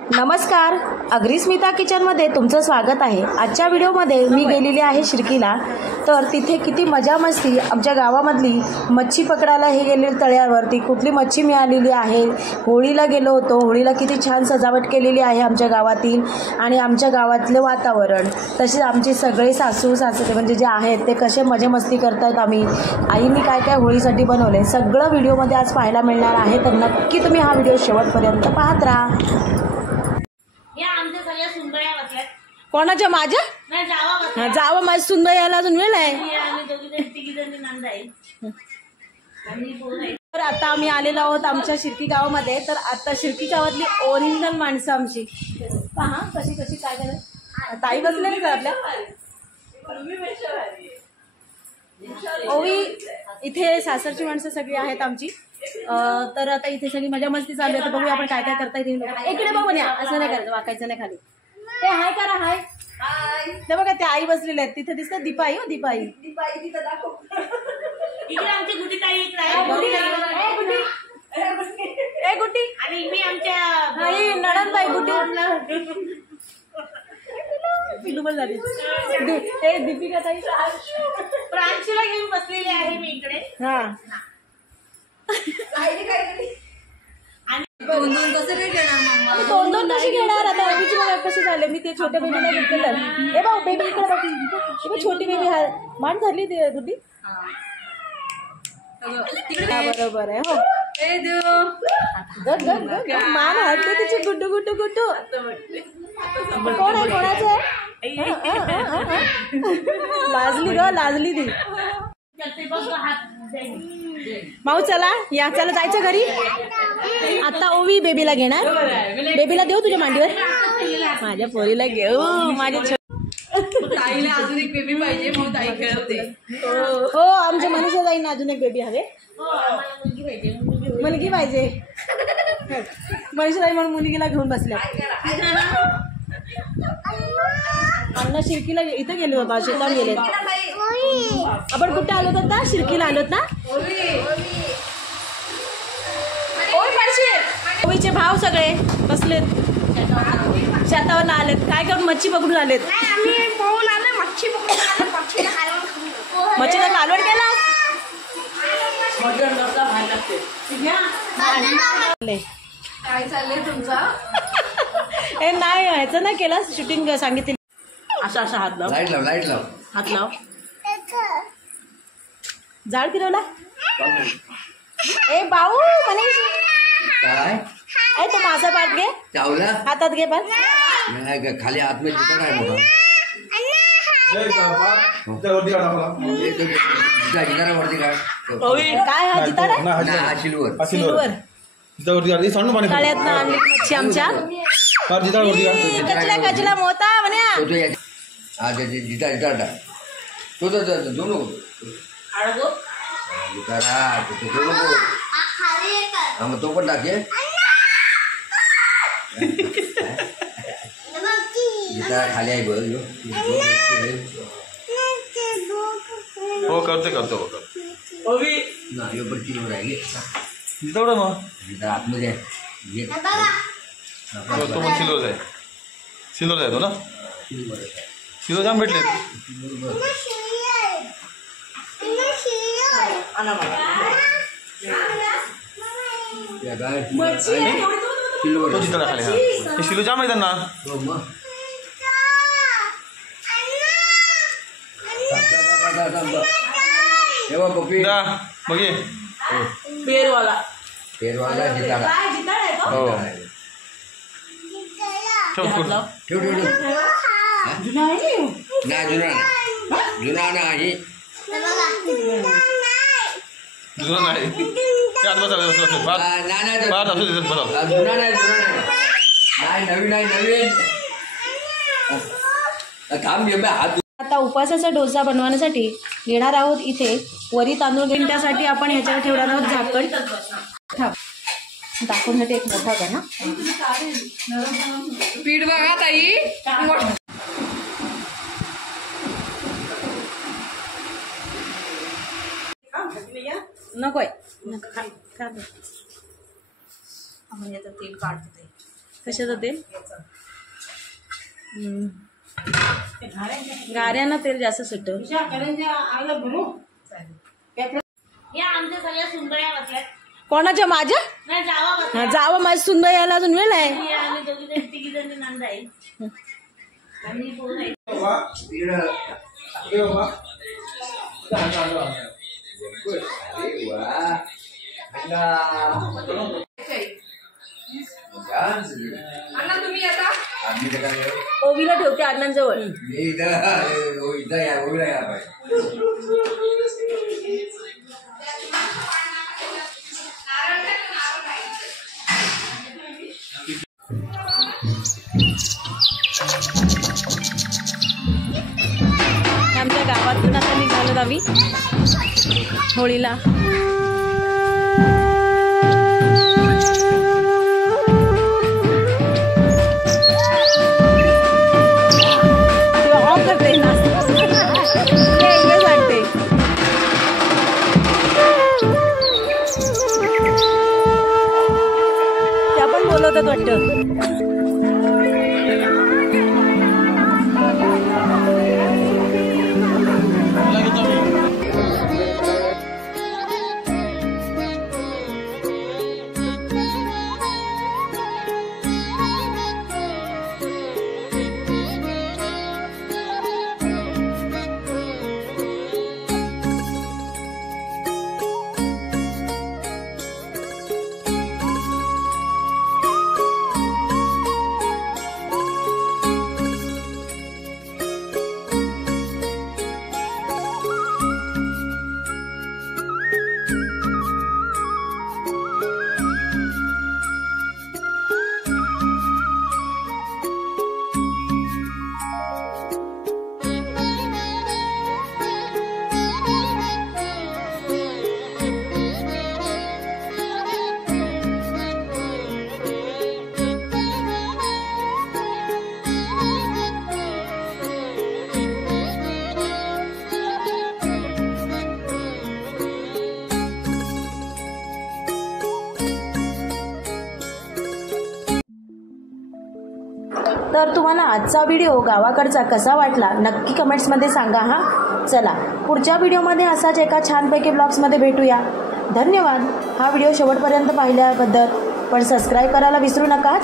नमस्कार, अग्रिस्मिता किचनमध्ये तुमचं स्वागत आहे। आजच्या व्हिडिओमध्ये मी गेलेली आहे शिर्कीला। तर तिथे किती मजा मस्ती, आमच्या गावामधली मच्छी पकडायला हे गेले तळ्यावरती, कुठली मच्छी मिळालेली आहे। होळीला गेलो होतो, होळीला किती छान सजावट केलेली आहे आमच्या गावातील आणि आमच्या गावातले वातावरण। तसेच आमचे सगळे सासू सासरे म्हणजे जे आहेत ते कसे मजा मस्ती करतात। आम्ही आईंनी काय काय होळीसाठी बनवले सगळं व्हिडिओमध्ये आज पाहायला मिळणार आहे। तर नक्की तुम्ही हा व्हिडिओ शेवटपर्यंत पाहत राहा। कोणाच्या? माझ्या जावं माझी सुंदर यायला अजून वेळ आहे। तर आता आम्ही आलेलो आहोत आमच्या शिर्की गावामध्ये। तर आता शिर्की गावातली ओरिजिनल माणसं आमची पहा कशी कशी काय करत ताई बसले का आपल्या ओवी। इथे सासरची माणसं सगळी आहेत आमची। तर आता इथे सगळी मजा मस्ती चालू आहे। तर बघूया आपण काय काय करता येईल। इकडे बघून या, असं नाही करायचं, वाकायचं नाही खाली। ते हाय करा, हाय ते बघा त्या आई बसलेल्या आहेत तिथे दिसतात। दीपाई हो दीपाई तिथं दाखव। इकडे आमची गुड्डी ताई ए गुड्डी आणि मी आमच्या नणंदबाई गुड्डी पिलू झाली। हे दीपिका ताई प्रांशूला घेऊन बसलेली आहे मी इकडे। हा दोन दोन कशी घेणार आता? ओवीची बघा कशी झाले। मी ते छोट्या बेबीला घेतलेलं। हे भाऊ बेबी इकडे बघ, छोटी बेबी मान धरली गुड्डी। बरोबर आहे हो। मान हटते तिची गुड्डू गुड्डू गुड्डू। कोण आहे? कोणाचं आहे? लाजली ग, लाजली ती। माऊ चला या, चला जायचं घरी। आता ओवी बेबीला घेणार। बेबीला देऊ तुझ्या मांडीवर, माझ्या पोरीला घेऊ। माझ्या ताईला अजून एक बेबी पाहिजे म्हणून ताई खेळवते। हो आमच्या मनीषा ताईंना अजून एक बेबी हवे। मुलगी पाहिजे मनीषा ताई म्हणून मुलगीला घेऊन बसल्या। अण्णा शिर्कीला इथे गेले होता, शेतात गेले। आपण कुठे आलो होतो आता? शिर्कीला आलोत ना। ओवीचे भाव सगळे बसलेत शेतावर आलेत। काय करून? मच्छी पकडून आलेत। मच्छीचा कालवण केला। काय चाललंय तुमचा? हे नाही ह्याचं नाही केलं, शूटिंग सांगितली। असा असा हात लाव, लाईट लाव, लाईट लाव, हात लाव। जाळ फिरवला ए भाऊ मनीष। काय ए तो माझा पाठ घे, चावला हातात घे पाठ। नाही का खाली आत में जिता काय मोठा काय हा जितार ना सिल्वर सिल्वर काळ्यात ना आणली मच्छी आमच्या। कचला कचला मोता म्हण्या जिता जिता तो दोनों तो पण टाके जिता खाली आहे बघ। हो करते करतो ना यो पण सिल्वर आहे तेवढं मग जिता आतमध्ये आहे। तो पण सिल्वर आहे, सिल्वर आहे तो ना। सिल्वर जाम भेटले। सिल्वर तो जिताला खाली हे सिल्वर जाम आहे त्यांना। पप्पी मग ये पेरवाला पेरवाला जिताला हो ठेव ठेव ठेव जुना आहे ना जुना नाही जुना नाही त्यात बसा फार असू देत बसा। जुना नाही नवीन आहे नवीन काम घे हात। आता उपवासाचा डोसा बनवण्यासाठी घेणार आहोत इथे वरी तांदूळ। मिनिटासाठी आपण ह्याच्यावर ठेवणार आहोत झाकण। दाखवण्यासाठी एक मोठा का ना पीठ बघा ताई। नकोय आपण याचं तेल काढतो। कशाचं तेल? गाऱ्यांना तेल जास्त सुटतं. कोणाच्या? माझ्या जावं माझ्या सुनबाई यायला अजून वेळ आहे. अण्णा तुम्ही आता ओवीला ठेवते अण्णांजवळ. आमच्या गावातून आता निघालो आम्ही होळीला. करते ना सांगते त्या पण बोलवतात वाटतं. तर तुम्हाला आजचा व्हिडिओ गावाकडचा कसा वाटला नक्की कमेंट्समध्ये सांगा हा. चला पुढच्या व्हिडिओमध्ये असाच एका छानपैकी ब्लॉग्समध्ये भेटूया. धन्यवाद हा व्हिडिओ शेवटपर्यंत पाहिल्याबद्दल. पण सबस्क्राईब करायला विसरू नका.